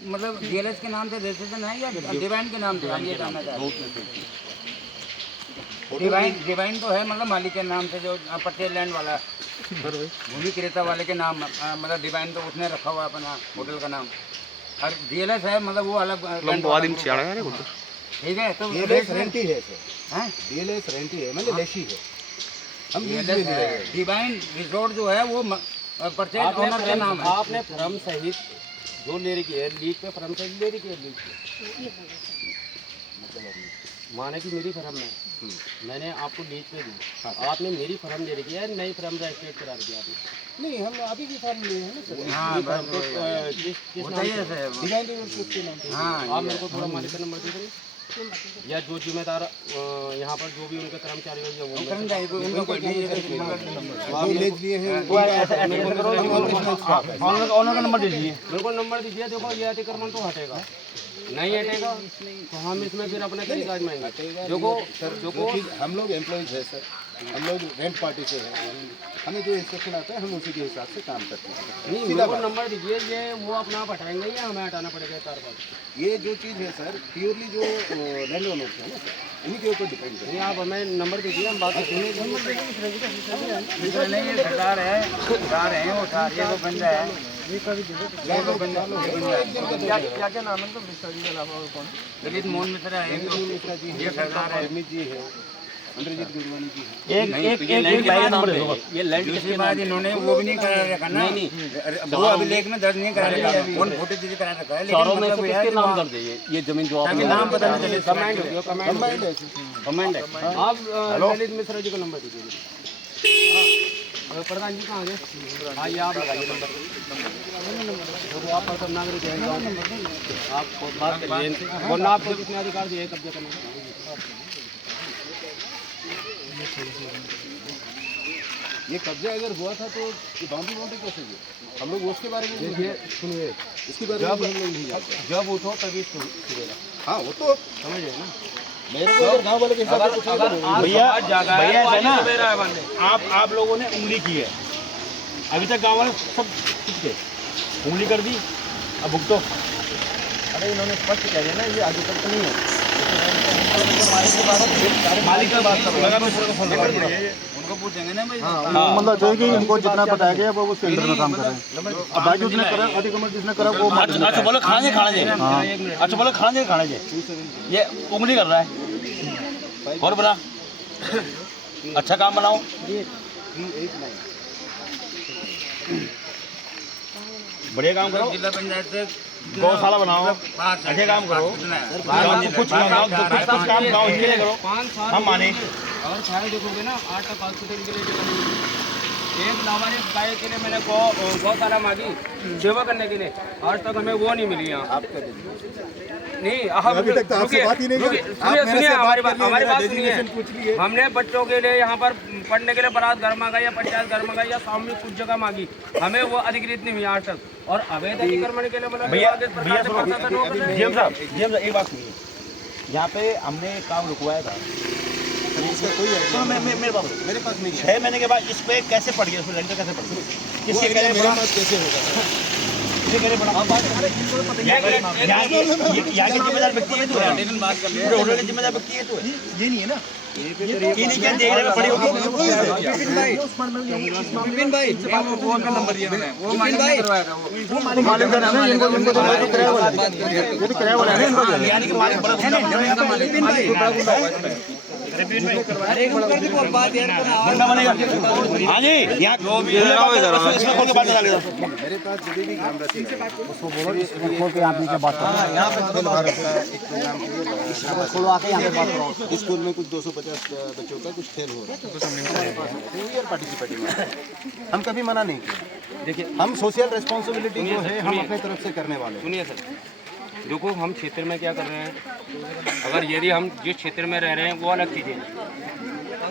मतलब डीएलएस के नाम से रजिस्ट्रेशन है या डिवाइन के नाम से? हम ये जानना चाहते हैं। डिवाइन तो है मतलब मालिक के नाम से, जो पटेल लैंड वाला भूमि क्रेता वाले के नाम, मतलब डिवाइन तो उसने रखा हुआ अपना होटल का नाम, और डीएलएस है मतलब वो अलग। ठीक है, तो डीएलएस रेंटी है सर, हैं? डीएलएस रेंटी है मतलब लेसी है। हम डीएलएस है, डिवाइन रिजॉर्ट जो है वो परचेज ओनर के नाम है। आपने फर्म सहित जो ले रखी है लीज पे, फर्म सहित ले रखी है लीज पे, माने कि मेरी फर्म है, मैंने आपको लीज पे दी, आपने मेरी फर्म ले रखी है, नई फर्म रजिस्ट्रेट करा रखी है आपने। नहीं, हम अभी की फर्म लिए हैं ना सर। हाँ ये बस फर्म तो किस नाम से? डिजाइन डेवलपमेंट के नाम पे। हाँ आप मेरे को थोड़ा मालिक का नंबर दे देंगे, या जो जिम्मेदार यहाँ पर जो भी उनके कर्मचारी होंगे वो जो लेज लिए हैं ऑनर का नंबर दीजिए, मेरे को नंबर दीजिए। देखो ये अतिक्रमण तो हटेगा, नहीं हटेगा तो हम इसमें फिर अपने तरीका आजमाएंगे। देखो हम लोग एम्प्लॉइज है सर, हम लोग रेंट पार्टी से हैं, हमें जो इंस्ट्रक्शन आता है हम उसी के हिसाब से काम करते हैं। नहीं, मेरे को नंबर दीजिए, ये वो अपना आप हटाएंगे या हमें हटाना पड़ेगा तार पर? ये जो चीज़ है सर प्योरली जो लैंड ओनर्स है ना सर, इन्हीं के ऊपर डिपेंड है। नहीं, आप हमें नंबर दीजिए, हम बात करते हैं। नहीं, ये सरकार है, सरकार है वो सारे वो बंदा है। क्या क्या नाम है तो मिश्रा जी के अलावा और कौन? ललित मोहन मिश्रा है, मिश्रा जी ये सरकार है, अमित जी है, इंद्रजीत गुरवानी जी है। एक नंबर दे दो। ये लैंड दूसरी बात इन्होंने वो भी नहीं करा रखा ना, नहीं वो अभिलेख में दर्ज नहीं करा रखा है, कौन फोटो दीजिए करा रखा है, चारों लेकिन में से मतलब किसके नाम दर्ज है? ये जमीन जो ताकि नाम पता नहीं चले। कमेंट हो गया, कमेंट है। आप ललित मिश्रा जी का नंबर दीजिए। प्रधान जी कहाँ गए? हाँ, ये आप लगाइए नंबर। देखो आप सब नागरिक हैं, आप बात करिए इनसे, वरना आपको कितने अधिकार दिए कब्जा करने का? ये कब्जा अगर हुआ था तो ये बाउंड्री कैसे हुई? हम लोग उसके बारे में देखिए सुनिए, इसके बारे में हम लोग नहीं जानते। जब उठो तभी सुनेगा, हाँ वो तो समझिए ना। मेरे को अगर गाँव वाले के हिसाब से पूछा तो भैया ऐसा ना, आप लोगों ने उंगली की है, अभी तक गाँव वाले सब चुप थे, उंगली कर दी, अब भुगतो। अरे इन्होंने स्पष्ट कह दिया ना, ये आगे तक नहीं है। मालिक का बात करो, उनको पूछेंगे ना भाई। मतलब जो है कि इनको जितना बताया गया वो उसके अंदर में काम कर रहे हैं। अब बाकी उसने करा, अतिक्रमण जिसने करा वो अच्छा बोलो खाने अच्छा बोलो खाने ये उंगली कर रहा है, और बना अच्छा काम बनाओ। बढ़िया काम करो, जिला पंचायत से गौशाला बनाओ, अच्छे काम करो, कुछ काम गाँव के लिए करो, 5 साल हम माने। अगर सारे देखोगे ना 8 तक हॉस्पिटल के लिए जगह नहीं है। एक लावारिस गाय के लिए मैंने गौशाला मांगी सेवा करने के लिए, आज तक हमें वो नहीं मिली यहाँ। नहीं, अभी तक तो आपसे बात ही नहीं सुनिए हमारी बात सुनिए। हमने बच्चों के लिए यहाँ पर पढ़ने के लिए बारात घर मांगा या पंचायत घर मांगा या सामूहिक कुछ जगह मांगी, हमें वो अधिकृत नहीं हुई आज तक। और अवैध अतिक्रमण के लिए मतलब भैया जीएम साहब एक बात सुनिए, यहाँ पे हमने काम रुकवाया था, इसका कोई तो मेरे पास नहीं है। 6 महीने के बाद इस पे कैसे पड़ गया, लेंटर कैसे पड़ गया, किसके मेरा करे मेरा मत कैसे होगा? यहाँ के जिम्मेदार व्यक्ति है तो होटल के जिम्मेदार व्यक्ति है तो ये नहीं है ना, ये नहीं क्या देख रहे पड़ी होगी। विपिन भाई वो नंबर दिया मैंने, वो मालिक ने करवाया था, वो मालिक का नाम है, इनको तो किराया वाला है, ये तो किराया वाला है इनको। यानी कि मालिक बड़ा विपिन भाई बंदा बनेगा। हाँ जी, यहाँ इसमें खोल के बात डाल देगा। मेरे पास जो भी काम रहती है उसको बोलो, खोल के आप नीचे बात करो। यहाँ पे खेल भारत का एक प्रोग्राम खोलो आके यहाँ पे बात करो। स्कूल में कुछ 250 बच्चों का कुछ खेल हो रहा है, पार्टिसिपेटिंग हम कभी मना नहीं किया। देखिए हम सोशल रिस्पॉन्सिबिलिटी जो है हम अपने तरफ से करने वाले हैं। सुनिए सर, देखो हम क्षेत्र में क्या कर रहे हैं, अगर यदि हम जिस क्षेत्र में रह रहे हैं वो अलग चीज़ें हैं,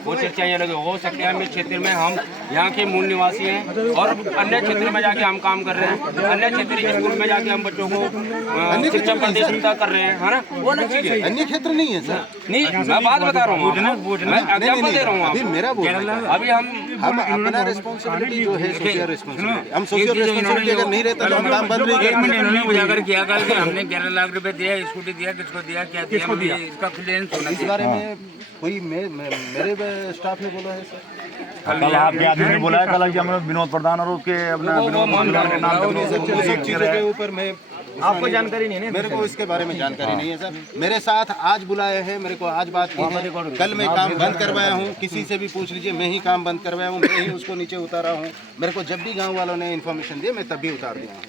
वो चर्चाएँ अलग हो सकते हैं। हम इस क्षेत्र में हम यहाँ के मूल निवासी हैं और अन्य क्षेत्र में जाके हम काम कर रहे हैं, अन्य क्षेत्रीय स्कूल में जाके हम बच्चों को शिक्षा प्रतिष्ठिता कर रहे हैं, है ना, वो अलग चीज़ है। अन्य क्षेत्र नहीं है सर, नहीं, मैं बात बता रहा हूँ, मैं एग्जाम्पल दे रहा हूँ। अभी मेरा बोल अभी हम हम अपना रिस्पॉन्सिबिलिटी जो है सोशल रिस्पॉन्सिबिलिटी, हम सोशल रिस्पॉन्सिबिलिटी अगर नहीं रहता तो हम काम बंद नहीं एक मिनट करते। इन्होंने उजागर किया कल कि हमने 11 लाख रुपए दिया, स्कूटी दिया, किसको दिया, क्या दिया, मुझे इसका क्लियरेंस होना इस चाहिए। बारे में कोई मेरे स्टाफ ने बोला है सर। कल आपके आदमी ने बोला है कल कि हमने विनोद प्रधान और उसके अपना विनोद प्रधान के नाम वो सब चीज़ों के ऊपर मैं आपको जानकारी नहीं है मेरे को इसके बारे में जानकारी नहीं है सर। मेरे साथ आज बुलाए हैं, मेरे को आज बात की है, कल मैं काम बंद करवाया हूँ, किसी से भी पूछ लीजिए, मैं ही काम बंद करवाया हूँ, मैं ही उसको नीचे उतारा हूँ। मेरे को जब भी गांव वालों ने इन्फॉर्मेशन दी मैं तब भी उतार दिया हूँ।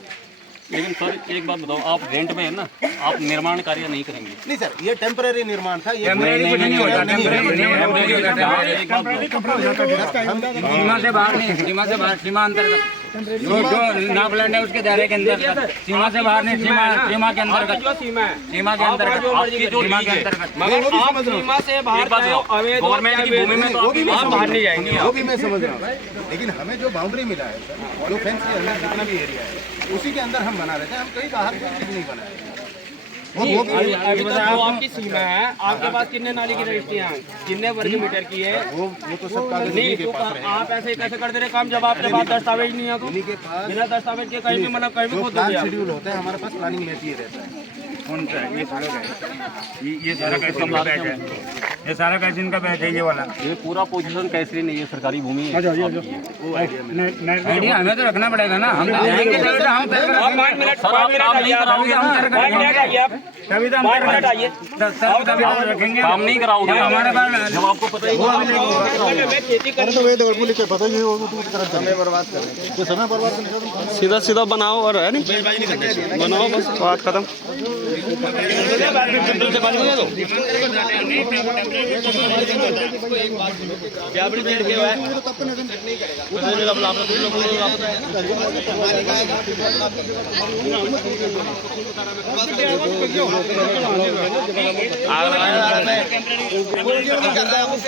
लेकिन सर एक बात बताओ, आप रेंट में है ना, आप निर्माण कार्य नहीं करेंगे। नहीं सर, ये टेम्पररी निर्माण था, ये टेम्परेरी कुछ नहीं होता, टेम्परेरी नहीं होता, एक बात बताओ, सीमा से बाहर नहीं, सीमा से बाहर, सीमा अंतर्गत जो नागलैंड है उसके दायरे के अंदर, सीमा से बाहर नहीं, सीमा के अंतर्गत, सीमा के अंतर्गत, आपकी जो सीमा लीज के है, अंतर्गत। मगर आप सीमा से बाहर जाए, अवैध गवर्नमेंट की भूमि में तो वो भी मैं आप समझ बाहर नहीं रहा जाएंगे। हूँ, वो भी मैं समझ रहा हूँ, लेकिन हमें जो बाउंड्री मिला है सर, जो फेंस के अंदर जितना भी एरिया है उसी के अंदर हम बना रहे थे, हम कहीं बाहर से कुछ नहीं बना रहे। वो भी अभी तक जो आपकी सीमा है, आपके पास कितने नाली की रजिस्ट्रियाँ हैं, कितने वर्ग मीटर की है? वो तो सब कागज नहीं उन्हीं के तो पास रहे। आप ऐसे कैसे करते रहे काम जब आपके पास दस्तावेज नहीं है? तो उन्हीं के पास बिना दस्तावेज के कहीं भी मतलब कहीं भी जो खुद प्लान शेड्यूल होता है हमारे पास प्लानिंग में ही रहता है। कौन सा है? ये सड़क है, ये सारा कैसे इनका बैच है, ये सारा कैसे इनका बैच है, ये वाला ये पूरा पोजीशन कैसे नहीं है, सरकारी भूमि है। आइडिया हमें तो रखना पड़ेगा ना, हम तो जाएंगे तभी तो हम तय करेंगे। आप 5 मिनट आइए, तभी तो हम तय आप करेंगे, तभी तो हम 5 मिनट आइए। तभी हम रखेंगे। काम नहीं कराओगे जब हमारे पास जब आपको पता ही मैं खेती कर तो वे लिखे पता ही वो समय बर्बाद करने तो समय बर्बाद करने का सीधा सीधा बनाओ और है नहीं बनाओ बस बात खत्म।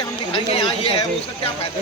हम दिखाएंगे यहाँ ये है, उसका क्या फायदा।